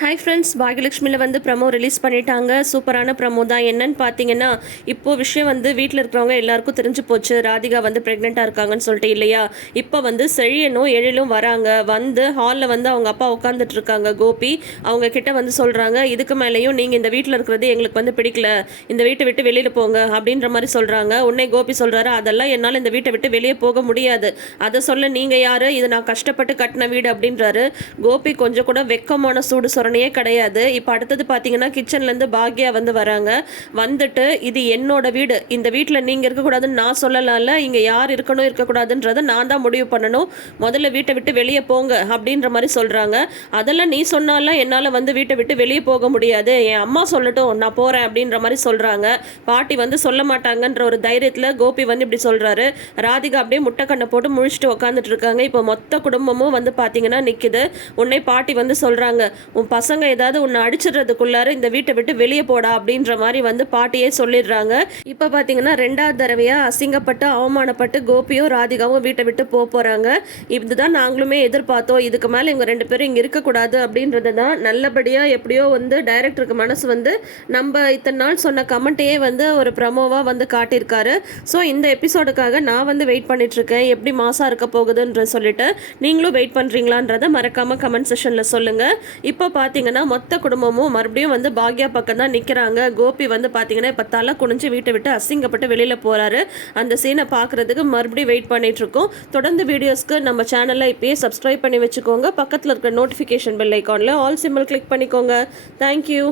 Hi friends பாகியலட்சுமியில் வந்து promo release பண்ணிட்டாங்க. சூப்பரான ப்ரமோ தான். என்னன்னு பார்த்தீங்கன்னா இப்போ விஷயம் வந்து வீட்டில் இருக்கிறவங்க எல்லாருக்கும் தெரிஞ்சு போச்சு. ராதிகா வந்து ப்ரெக்னெண்ட்டாக இருக்காங்கன்னு சொல்லிட்டு இல்லையா? இப்போ வந்து செழியனும் எழிலும் வராங்க. வந்து ஹாலில் வந்து அவங்க அப்பா உட்காந்துட்டு இருக்காங்க. கோபி அவங்க கிட்ட வந்து சொல்கிறாங்க இதுக்கு மேலேயும் நீங்கள் இந்த வீட்டில் இருக்கிறது எங்களுக்கு வந்து பிடிக்கல. இந்த வீட்டை விட்டு வெளியில் போங்க. அப்படின்ற மாதிரி சொல்கிறாங்க உன்னை கோபி சொல்கிறாரு அதெல்லாம் என்னால் இந்த வீட்டை விட்டு வெளியே போக முடியாது. அதை சொல்ல நீங்கள் யார்? இது நான் கஷ்டப்பட்டு கட்டின வீடு அப்படின்றாரு. கோபி கொஞ்சம் கூட வெக்கமான சூடு சொரணையே கிடையாது. இப்போ அடுத்தது பார்த்தீங்கன்னா கிச்சன்லேருந்து பாக்யா வந்து வராங்க. வந்துட்டு இது என்னோட வீடு. இந்த வீட்டில் நீங்கள் இருக்கக்கூடாதுன்னு நான் சொல்லலாம்ல. இங்கே யார் இருக்கணும் இருக்கக்கூடாதுன்றதை நான் தான் முடிவு பண்ணணும். முதல்ல வீட்டை விட்டு வெளியே போங்க அப்படின்ற மாதிரி சொல்கிறாங்க அதெல்லாம் நீ சொன்னாலாம் என்னால் வந்து வீட்டை விட்டு வெளியே போக முடியாது. என் அம்மா சொல்லட்டும் நான் போகிறேன் அப்படின்ற மாதிரி சொல்கிறாங்க பாட்டி வந்து சொல்ல மாட்டாங்கன்ற ஒரு தைரியத்தில் கோபி வந்து இப்படி சொல்கிறாரு ராதிகா அப்படியே முட்டைக்கண்ணை போட்டு முழிச்சிட்டு உட்காந்துட்டு இருக்காங்க. இப்போ மொத்த குடும்பமும் வந்து பார்த்தீங்கன்னா நிற்குது உன்னை பாட்டி வந்து சொல்கிறாங்க உன் பசங்க ஏதாவது உன்னை அடிச்சிடுறதுக்குள்ளார இந்த வீட்டை விட்டு வெளியே போடா அப்படின்ற மாதிரி வந்து பாட்டியே சொல்லிடுறாங்க. இப்போ பார்த்தீங்கன்னா ரெண்டாவது தடவையாக அசிங்கப்பட்டு அவமானப்பட்டு கோபியும் ராதிகாவும் வீட்டை விட்டு போக போகிறாங்க இதுதான் நாங்களுமே எதிர்பார்த்தோம். இதுக்கு மேலே இவங்க ரெண்டு பேரும் இங்கே இருக்கக்கூடாது அப்படின்றது தான். நல்லபடியாக எப்படியோ வந்து டைரக்டருக்கு மனசு வந்து நம்ம இத்தனை நாள் சொன்ன கமெண்ட்டையே வந்து ஒரு ப்ரமோவாக வந்து காட்டியிருக்காரு. ஸோ இந்த எபிசோடுக்காக நான் வந்து வெயிட் பண்ணிட்டு இருக்கேன் எப்படி மாசா இருக்க போகுதுன்ற சொல்லிட்டு நீங்களும் வெயிட் பண்ணுறீங்களான்றதை மறக்காம கமெண்ட் செஷனில் சொல்லுங்கள் இப்போ பார்த்தீங்கன்னா மொத்த குடும்பமும் மறுபடியும் வந்து பாக்யா பக்கம் தான் நிற்கிறாங்க கோபி வந்து பார்த்தீங்கன்னா இப்போ தலை குனிஞ்சு வீட்டை விட்டு அசிங்கப்பட்டு வெளியில் போகிறாரு அந்த சீனை பார்க்குறதுக்கு மறுபடியும் வெயிட் பண்ணிகிட்ருக்கோம் தொடர்ந்து வீடியோஸ்க்கு நம்ம சேனலை இப்போயே சப்ஸ்கிரைப் பண்ணி வச்சுக்கோங்க. பக்கத்தில் இருக்க நோட்டிஃபிகேஷன் பெல் ஐக்கானில் ஆல் சிம்பிள் கிளிக் பண்ணிக்கோங்க. Thank you